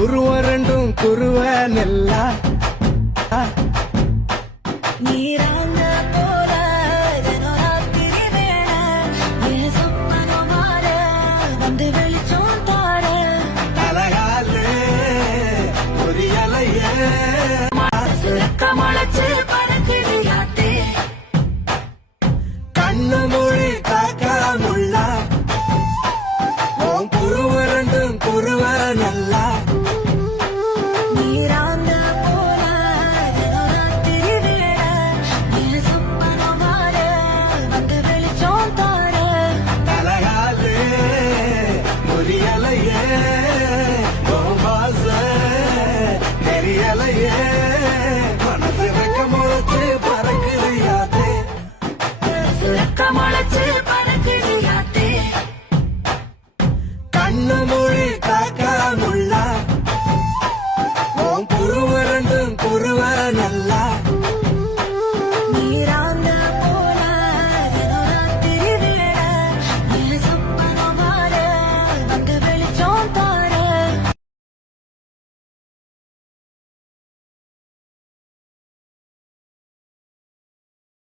உருவம் ரெண்டும் குருவ நெல்லா நீராங்க போல தினராத்திரி வேளை என் சொப்பனம் மாற வந்து வெளிச்சம் தார அழகாலே ஒரு இலையே